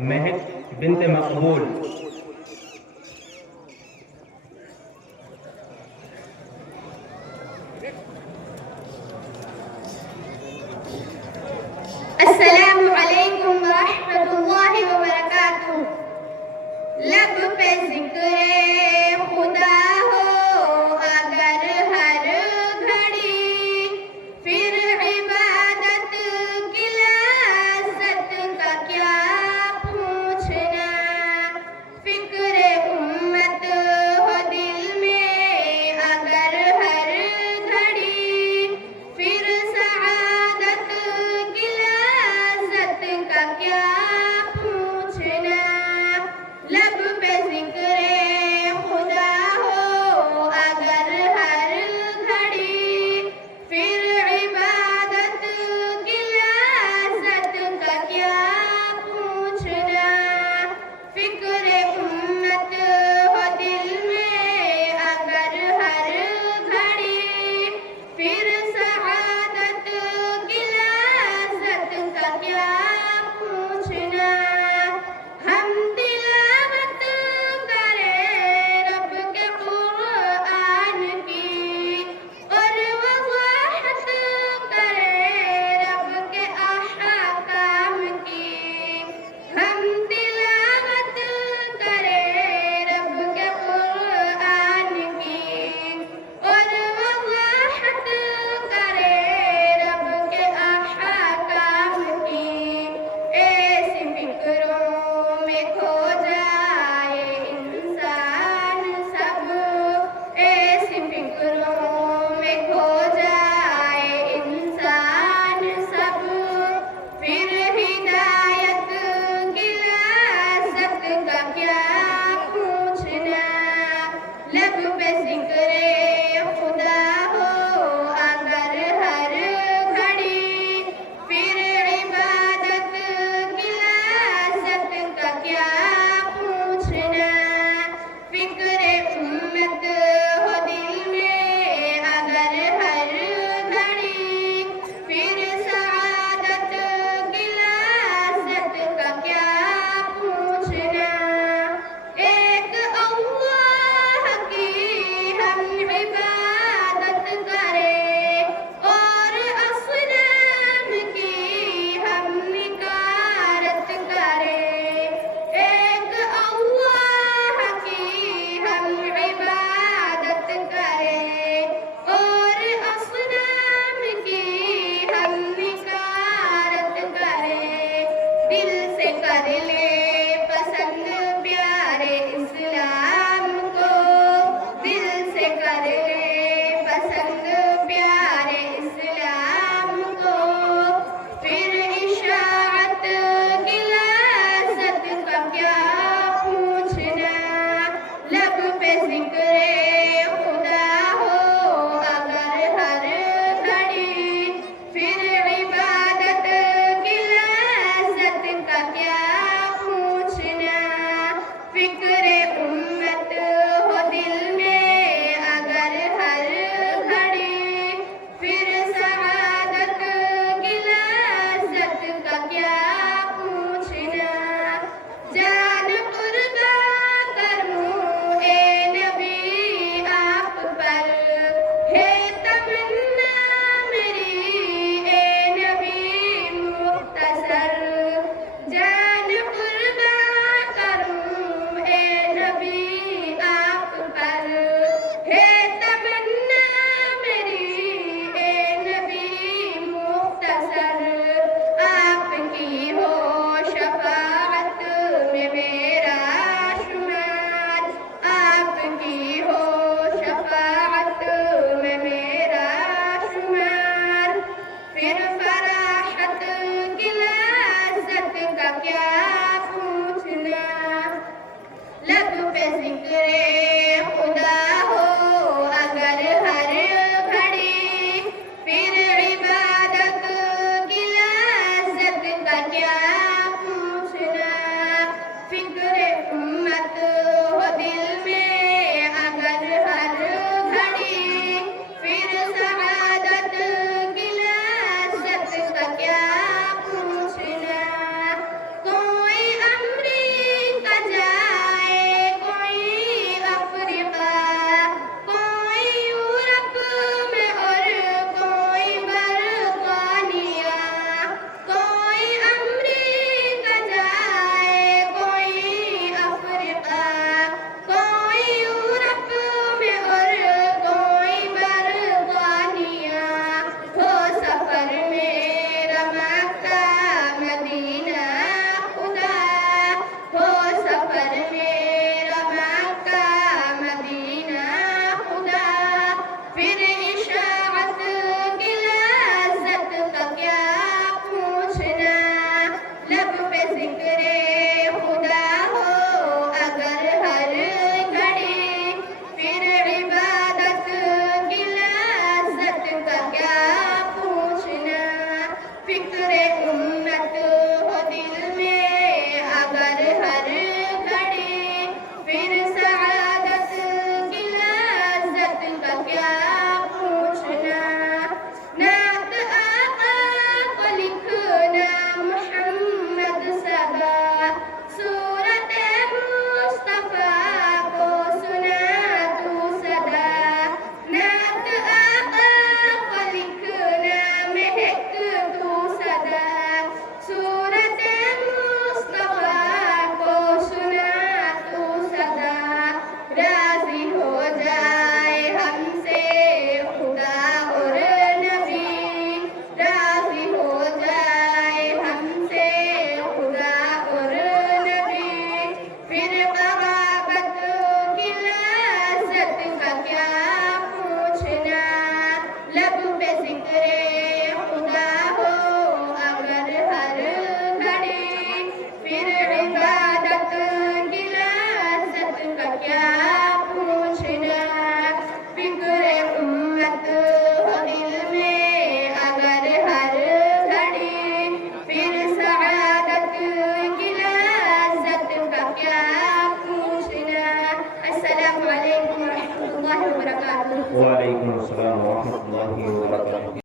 महक बिनते मकबूल। अस्सलामु अलैकुम व रहमतुल्लाहि व बरकातुहू। लब पे ज़िक्र खुदा हो अगर हर घड़ी, फिर इबादत की लज़्ज़त का क्या पूछना। फ़िक्र उम्मत हो दिल में अगर हर घड़ी, फिर सआदत की लज़्ज़त का क्या पूछना। लब पे ज़िक्र खुदा हो अगर हर घड़ी, फिर इबादत की लज़्ज़त का क्या पूछना। फ़िक्र उम्मत हो दिल में अगर हर घड़ी, फिर सआदत की लज़्ज़त का क्या पूछना। हम तिलावत करें रब के कुरान की, और वज़ाहत करें रब के अहकाम की। हम तिलावत करें रब के कुरान की, और वज़ाहत करें रब के अहकाम की। ऐसी फिक्रों में खो जाए इंसान सब, ऐसी फिक्रों में खो जाए इंसान सब, फिर हिदायत की लज़्ज़त का क्या पूछना। लब पे ज़िक्र खुदा हो अगर हर घड़ी, फिर इबादत की लज़्ज़त का क्या पूछना। फ़िक्र उम्मत हो दिल में अगर हर घड़ी, फिर सआदत की लज़्ज़त का क्या पूछना। एक अल्लाह की हम इबादत करें, और असनाम की हम निकारत करें। एक अल्लाह की हम इबादत करें, और असनाम की हम निकारत करें। दिल से कर ले पसंद प्यारे इस्लाम को, दिल से कर ले पसंद प्यारे इस्लाम को, फिर इशाअत की लज़्ज़त का क्या पूछना। लब पे ज़िक्र खुदा हो अगर हर घड़ी, फिर इबादत की लज़्ज़त का क्या पूछना। फ़िक्र उम्मत हो दिल में अगर हर घड़ी, फिर सआदत की लज़्ज़त का क्या पूछना। जान कुर्बा करूं ए नबी आप पर, है तमन्ना मेरी ए नबी मुख्तसर। जान कुर्बा करूं ए नबी आप पर, है तमन्ना मेरी ए नबी मुख्तसर। आपकी हो शफाअत में मेरा शुमार, आपकी हो शफाअत में मेरा शुमार। फिर फराहत की लज़्ज़त का क्या पूछना। लब पे ज़िक्र खुदा हो अगर हर घड़ी, फिर इबादत की लज़्ज़त का क्या पूछना। फ़िक्र उम्मत हो दिल में अगर हर घड़ी, फिर सआदत की लज़्ज़त का क्या पूछना। कोई अस्सलामु अलैकुम व रहमतुल्लाहि व बरकातुहू। वालेकुम अस्सलाम व रहमतुल्लाहि व बरकातुहू।